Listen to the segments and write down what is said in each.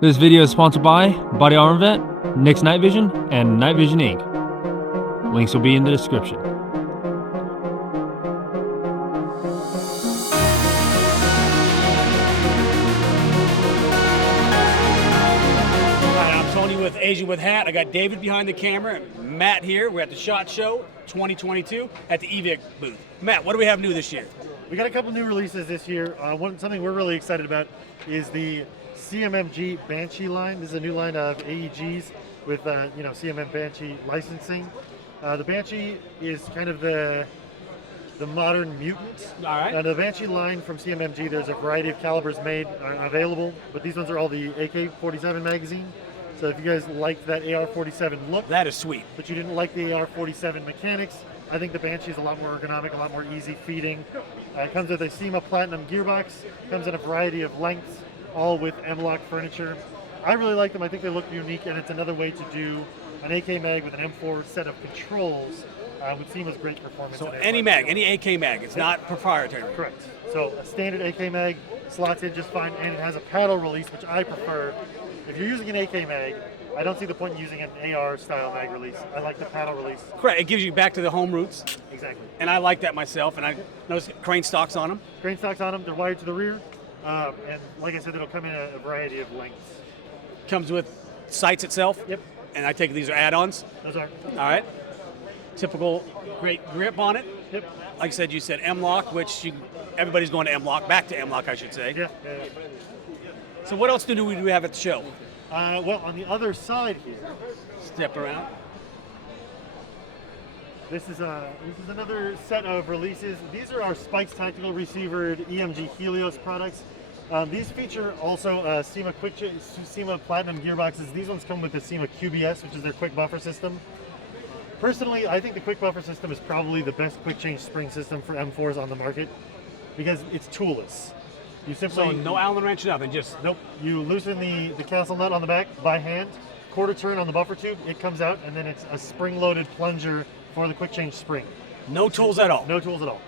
This video is sponsored by Body Armor Vent, Nick's Night Vision, and Night Vision Inc. Links will be in the description. Hi, I'm Tony with Asian with Hat. I got David behind the camera, and Matt here. We're at the SHOT Show 2022 at the EVIC booth. Matt, what do we have new this year? We got a couple new releases this year. Something we're really excited about is the CMMG Banshee line. This is a new line of AEGs with CMM Banshee licensing. The Banshee is kind of the modern mutant. All right. The Banshee line from CMMG, there's a variety of calibers made available, but these ones are all the AK-47 magazine. So if you guys liked that AR-47 look, That is sweet. but you didn't like the AR-47 mechanics, I think the Banshee is a lot more ergonomic, a lot more easy feeding. It comes with a SEMA Platinum gearbox, comes in a variety of lengths, all with M-LOK furniture. I really like them. I think they look unique, and it's another way to do an AK mag with an M4 set of controls with SEMA's great performance. So in it. any mag, any AK mag, it's not proprietary. Correct. So a standard AK mag slots in just fine, and it has a paddle release, which I prefer. If you're using an AK mag, I don't see the point in using an AR style mag release. I like the paddle release. Correct. It gives you back to the home roots, Exactly. and I like that myself. And I noticed crane stocks on them. Grain stocks on them. They're wired to the rear, and like I said, it'll come in a variety of lengths. Comes with sights itself. Yep. And I take it these are add-ons. Those are. All right. Typical great grip on it. Yep. Like I said, you said M-LOK, which everybody's going to M-LOK, back to M-LOK, I should say. Yeah. So what else do we have at the show? Well, on the other side here, Step around. this is another set of releases. These are our Spikes Tactical Receivered EMG Helios products. These feature also SEMA Platinum gearboxes. These ones come with the SEMA QBS, which is their quick buffer system. Personally, I think the quick buffer system is probably the best quick change spring system for M4s on the market because it's toolless. You simply So no Allen wrench, nothing, just Nope. You loosen the castle nut on the back by hand, quarter turn on the buffer tube, it comes out, and then it's a spring-loaded plunger for the quick change spring. no tools at all. No tools at all.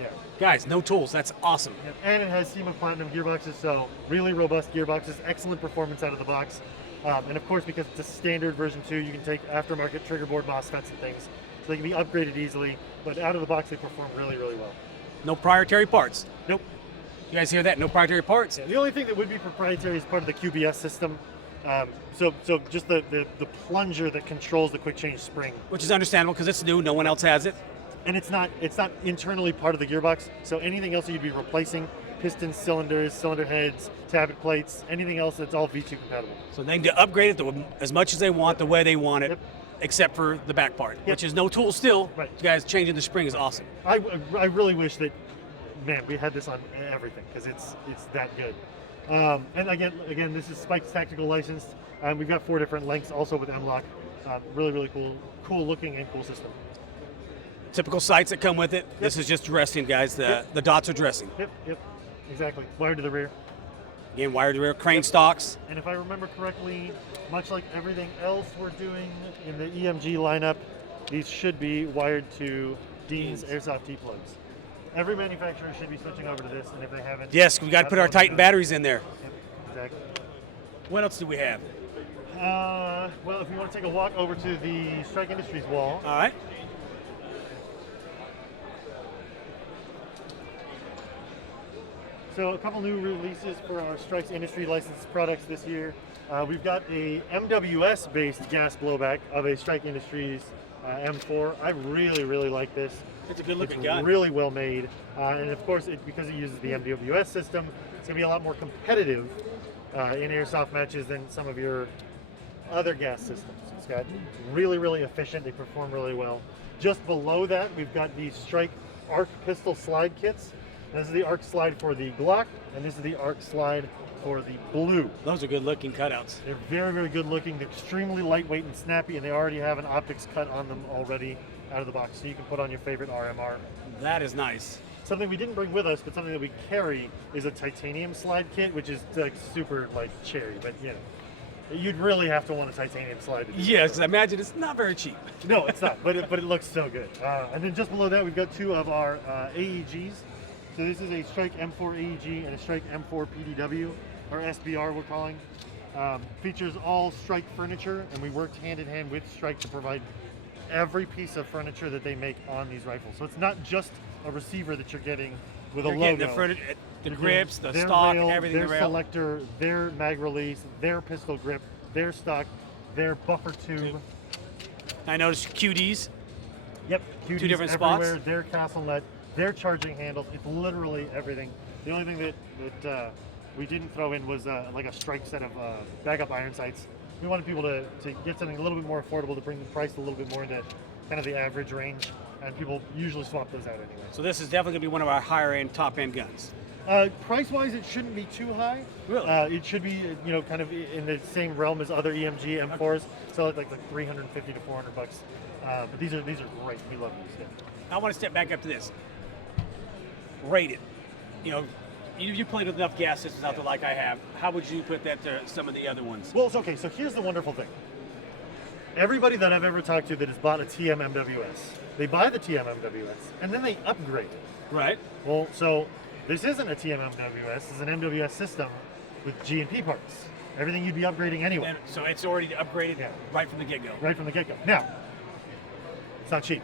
Yeah. Guys, no tools. That's awesome. And it has SEMA Platinum gearboxes, so really robust gearboxes, excellent performance out of the box. And of course, because it's a standard version 2, you can take aftermarket trigger board MOSFETs and things, so they can be upgraded easily, but out of the box, they perform really, really well. No proprietary parts. Nope. You guys hear that? No proprietary parts. Yeah, the only thing that would be proprietary is part of the QBS system. So just the plunger that controls the quick change spring, Which is understandable because it's new. No one else has it. and it's not internally part of the gearbox. So anything else that you'd be replacing, pistons, cylinders, cylinder heads, tabbet plates, anything else, that's all V2 compatible. So they can upgrade it as much as they want, the way they want it, Yep. except for the back part, Yep. which is no tool still. Right. You guys changing the spring is awesome. I really wish that, man, we had this on everything because it's that good. And again, this is Spike's Tactical licensed. We've got 4 different lengths, also with M-LOK. Really, really cool looking and cool system. Typical sights that come with it. This is just dressing, guys. The dots are dressing. Yep, exactly. Wired to the rear. Again, wired to rear, crane stocks. And if I remember correctly, much like everything else we're doing in the EMG lineup, these should be wired to Dean's Airsoft T-plugs. Every manufacturer should be switching over to this, and if they haven't... Yes, we got to put our Titan batteries in there. Yep, exactly. What else do we have? Well, if you want to take a walk over to the Strike Industries wall, All right. so a couple new releases for our Strikes Industry licensed products this year. We've got a MWS-based gas blowback of a Strike Industries M4. I really, really like this. It's a good-looking It's gun. really well made, and of course, because it uses the MWS system, it's going to be a lot more competitive in airsoft matches than some of your other gas systems. It's got really, really efficient. They perform really well. Just below that, we've got the Strike Arc Pistol Slide Kits. This is the arc slide for the Glock, and this is the arc slide for the Blue. Those are good-looking cutouts. They're very, very good looking. They're extremely lightweight and snappy, and they already have an optics cut on them already out of the box, so you can put on your favorite RMR. That is nice. Something we didn't bring with us, but something that we carry is a titanium slide kit, which is like super like cherry, but you know, you'd really have to want a titanium slide to do Yes, I imagine it's not very cheap. that. No, it's not, but it looks so good. And then just below that, we've got 2 of our AEGs. So this is a Strike M4 AEG and a Strike M4 PDW, or SBR we're calling. Features all Strike furniture, and we worked hand in hand with Strike to provide every piece of furniture that they make on these rifles. So it's not just a receiver that you're getting with a logo. The grips, the their stock, rail, everything. their selector, their mag release, their pistol grip, their stock, their buffer tube. I noticed QDs. Yep, QDs 2 different everywhere, spots. their castle nut, their charging handles. It's literally everything. The only thing that we didn't throw in was like a Strike set of bag-up iron sights. We wanted people to get something a little bit more affordable, to bring the price a little bit more into kind of the average range, and people usually swap those out anyway. So this is definitely going to be one of our higher-end, top-end guns. Price-wise, it shouldn't be too high. Really? It should be, kind of in the same realm as other EMG M4s. So like 350 to 400 bucks. But these are great. We love these. Yeah. I want to step back up to this. Rate it. You played with enough gas systems out there like I have. How would you put that to some of the other ones? Well, it's okay. So here's the wonderful thing. Everybody that I've ever talked to that has bought a TMMWS, they buy the TMMWS and then they upgrade it. Right. Well, so this isn't a TMMWS. This is an MWS system with G&P parts. Everything you'd be upgrading anyway. And so it's already upgraded right from the get-go. Right from the get-go. Now, it's not cheap.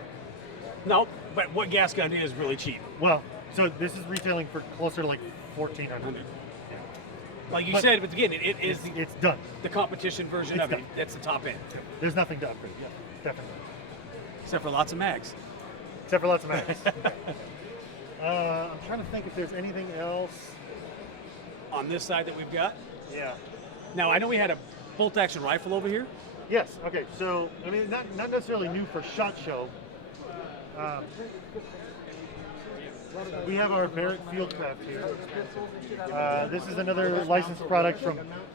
No, but what gas gun is really cheap? Well, so this is retailing for closer to like $1,400. Yeah. Like you said, but again, it's done. The competition version It's of it. done. That's the top end. There's nothing to upgrade. Yeah, definitely. Except for lots of mags. Except for lots of mags. I'm trying to think if there's anything else. On this side that we've got? Yeah. Now, I know we had a bolt-action rifle over here. Yes, okay, so, I mean, not necessarily new for SHOT Show. We have our Barrett Fieldcraft here. This is another licensed product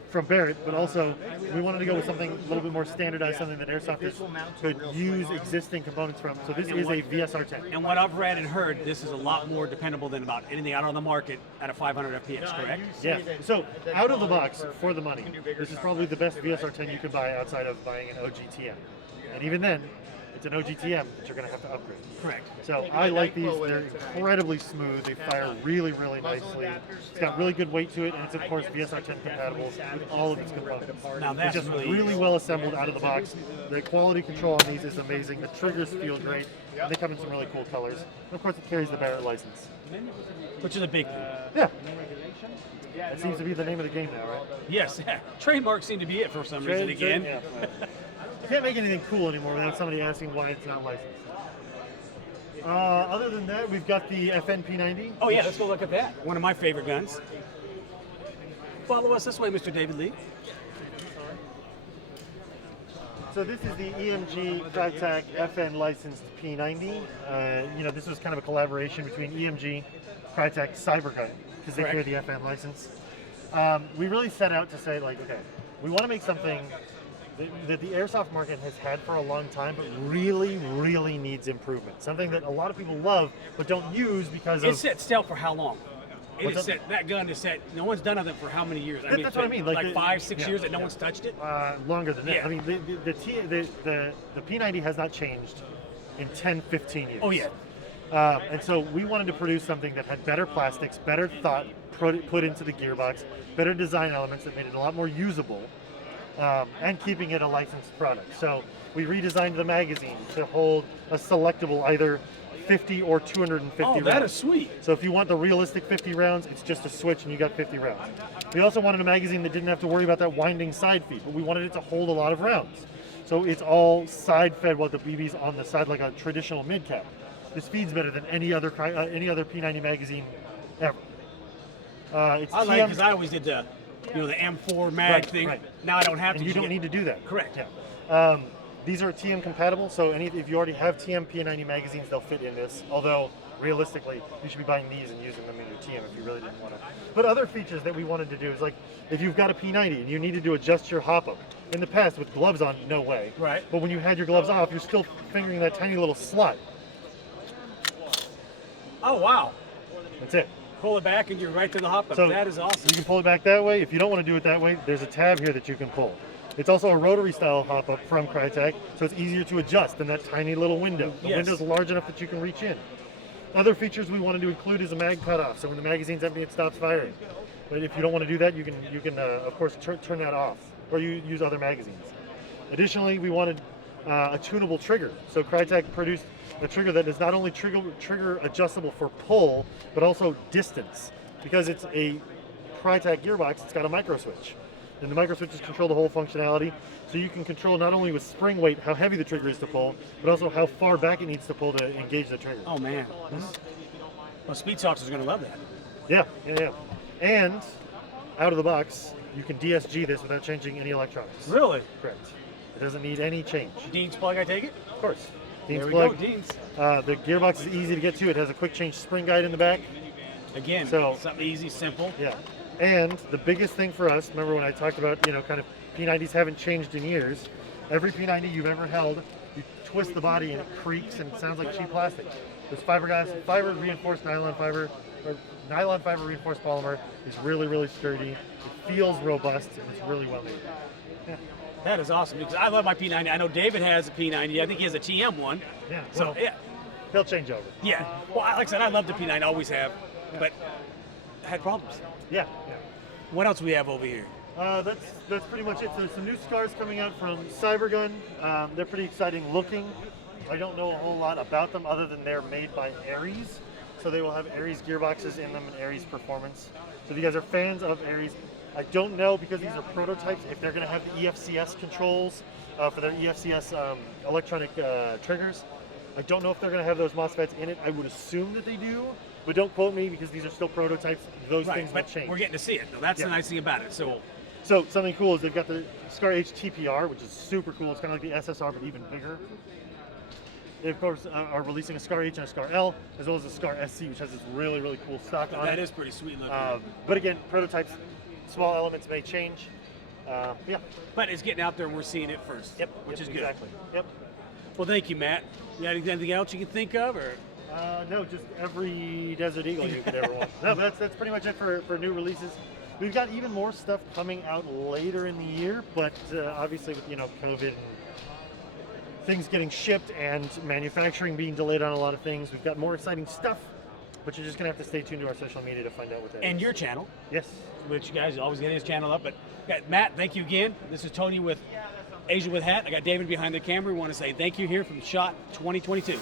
from Barrett, but also we wanted to go with something a little bit more standardized, something that airsofters could use existing components from. So this is a VSR-10. And what I've read and heard, this is a lot more dependable than about anything out on the market at a 500 FPS, correct? Yeah, so out of the box, for the money, this is probably the best VSR-10 you could buy outside of buying an OGTM. And even then, it's an OGTM that you're going to have to upgrade. Correct. So I like these. They're incredibly smooth. They fire really, really nicely. It's got really good weight to it, and it's, of course, VSR-10 compatible with all of its components. Now that's It's just really really well assembled out of the box. The quality control on these is amazing. The triggers feel great. And they come in some really cool colors. And, of course, it carries the Barrett license. Which is a big thing. Yeah. That seems to be the name of the game now, right? Yes. Trademarks seem to be it for some reason again. Yeah. You can't make anything cool anymore without somebody asking why it's not licensed. Other than that, we've got the FNP90. Oh yeah, let's go look at that. One of my favorite guns. Follow us this way, Mr. David Lee. So this is the EMG Crytek FN licensed P90. This was kind of a collaboration between EMG, Crytek, Cybergun, because they carry the FN license. We really set out to say, like, okay, we want to make something that the airsoft market has had for a long time, but really, really needs improvement. Something that a lot of people love, but don't use because It's set still for how long? It is that? set, that gun is set, no one's done it for how many years? That's what I mean. Like 5, 6 years that no one's touched it? Longer than that. Yeah. I mean, the P90 has not changed in 10, 15 years. Oh yeah. And so we wanted to produce something that had better plastics, better thought put into the gearbox, better design elements that made it a lot more usable, and keeping it a licensed product. So we redesigned the magazine to hold a selectable either 50 or 250 rounds. Oh, that is sweet. So if you want the realistic 50 rounds, it's just a switch and you got 50 rounds. We also wanted a magazine that didn't have to worry about that winding side feed, but we wanted it to hold a lot of rounds. So it's all side fed with the BBs on the side like a traditional mid cap. This feeds better than any other P90 magazine ever. It's I like because I always did the M4 mag thing. Right. Now I don't have to. And you don't need to do that. Correct. Yeah. These are TM compatible, so if you already have TM P90 magazines, they'll fit in this. Although realistically, you should be buying these and using them in your TM if you really didn't want to. But other features that we wanted to do is like if you've got a P90 and you needed to adjust your hop up. In the past, with gloves on, no way. Right. But when you had your gloves off, you're still fingering that tiny little slot. Oh wow. That's it. Pull it back and you're right to the hop up. So that is awesome. You can pull it back that way. If you don't want to do it that way, there's a tab here that you can pull. It's also a rotary style hop up from Crytek, so it's easier to adjust than that tiny little window. The Yes. window's large enough that you can reach in. Other features we wanted to include is a mag cutoff, so when the magazine's empty, it stops firing. But if you don't want to do that, you can of course turn that off, or you use other magazines. Additionally, we wanted a tunable trigger. So Crytek produced a trigger that is not only trigger adjustable for pull, but also distance. Because it's a Crytek gearbox, it's got a micro switch. And the micro switches control the whole functionality. So you can control not only with spring weight how heavy the trigger is to pull, but also how far back it needs to pull to engage the trigger. Oh man. Well, Speed Talks is going to love that. Yeah. And out of the box, you can DSG this without changing any electronics. Really? Correct. It doesn't need any change. Dean's plug, I take it? Of course. Dean's There we plug. go, Dean's. The gearbox is easy to get to. It has a quick change spring guide in the back. Again, So- something easy, simple. Yeah. And the biggest thing for us, remember when I talked about, kind of P90s haven't changed in years. Every P90 you've ever held, you twist the body and it creaks and it sounds like cheap plastic. This fiber reinforced nylon fiber, or nylon fiber reinforced polymer is really, really sturdy. It feels robust and it's really well made. Yeah. That is awesome because I love my P90. I know David has a P90. I think he has a TM one. Yeah. So, Well, yeah. they'll change over. Yeah. Well, like I said, I love the P90, always have, but had problems. Yeah. What else do we have over here? That's pretty much it. There's some new scars coming out from Cybergun. They're pretty exciting looking. I don't know a whole lot about them other than they're made by Ares. So they will have Ares gearboxes in them and Ares performance. So if you guys are fans of Ares, I don't know because these are prototypes if they're going to have the EFCS controls for their EFCS electronic triggers. I don't know if they're going to have those MOSFETs in it. I would assume that they do, but don't quote me because these are still prototypes. Those things will but change. we're getting to see it. Though. That's the Yeah. nice thing about it. So, So something cool is they've got the Scar H TPR, which is super cool. It's kind of like the SSR, but even bigger. They, of course, are releasing a Scar H and a Scar L, as well as a Scar SC, which has this really, really cool stock on it. that is pretty sweet looking. But again, prototypes, small elements may change. Yeah. But it's getting out there and we're seeing it first. Which is good. Exactly. Yep. Well, thank you, Matt. You got anything else you can think of? Or No, just every Desert Eagle you could ever want. No, but that's pretty much it for new releases. We've got even more stuff coming out later in the year, but obviously with COVID and things getting shipped and manufacturing being delayed on a lot of things, we've got more exciting stuff. But you're just gonna have to stay tuned to our social media to find out what that is. and your channel, Yes. which you guys always get his channel up. But Matt, thank you again. This is Tony with Asia with Hat. I got David behind the camera. We want to say thank you here from SHOT 2022.